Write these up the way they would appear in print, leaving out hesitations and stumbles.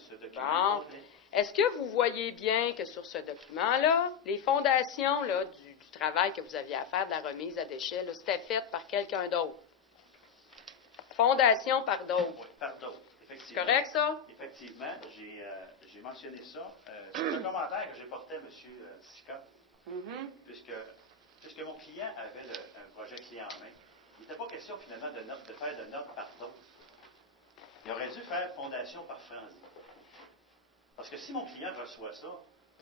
ce document complet. Est-ce que vous voyez bien que sur ce document-là, les fondations là, du travail que vous aviez à faire, de la remise à déchets, c'était fait par quelqu'un d'autre? Fondation par d'autres. Oui, par d'autres, effectivement. C'est correct, ça? Effectivement, j'ai mentionné ça. C'est un commentaire que j'ai porté à M. Sica, puisque mon client avait un projet clé en main. Il n'était pas question, finalement, de faire de notes par d'autres. Il aurait dû faire fondation par Franzi. Parce que si mon client reçoit ça,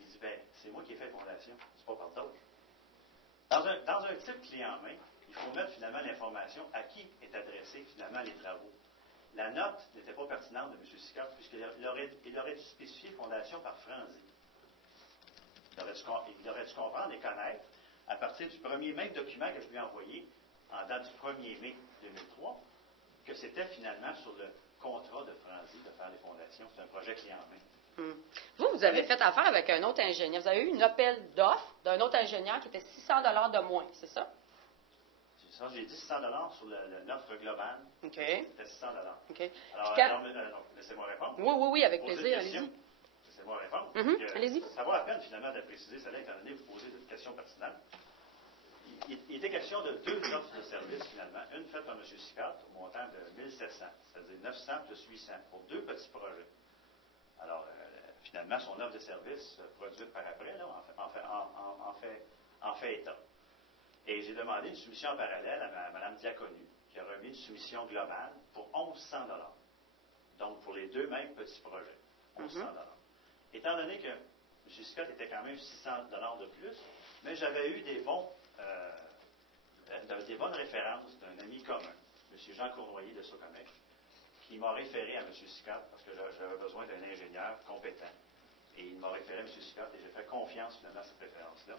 il dit, ben, c'est moi qui ai fait fondation, c'est pas par d'autres. Dans un type clé en main, il faut mettre finalement l'information à qui est adressé finalement les travaux. La note n'était pas pertinente de M. Sicard, puisqu'il aurait dû spécifier fondation par Franzi. Il aurait dû comprendre et connaître, à partir du premier même document que je lui ai envoyé, en date du 1er mai 2003, que c'était finalement sur le contrat de Franzi de faire les fondations. C'est un projet clé en main. Vous avez fait affaire avec un autre ingénieur. Vous avez eu une appel d'offres d'un autre ingénieur qui était 600 $ de moins, c'est ça? C'est ça, j'ai dit 600 $ sur l'offre globale. OK. C'était 600 $. OK. Alors, laissez-moi répondre. Oui, avec plaisir, allez-y. Laissez-moi répondre. Allez-y. Ça vaut la peine, finalement, de préciser cela, étant donné que vous posez des questions pertinentes. Il était question de 2 offres de service, finalement. Une faite par M. Sicard, au montant de 1700, c'est-à-dire 900 plus 800, pour 2 petits projets. Alors, finalement, son offre de service produite par après, là, en fait état. Et j'ai demandé une soumission en parallèle à Mme Diaconu, qui a remis une soumission globale pour 1100 $. Donc, pour les 2 mêmes petits projets, 1100 $. Étant donné que M. Scott était quand même 600 $ de plus, mais j'avais eu des bonnes références d'un ami commun, M. Jean Cournoyer de Socomec, qui m'a référé à M. Scott parce que j'avais besoin d'un ingénieur compétent. Et il m'a référé à M. Scott et j'ai fait confiance finalement à cette référence-là.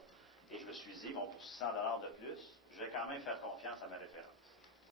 Et je me suis dit, bon, pour 600 $ de plus, je vais quand même faire confiance à ma référence.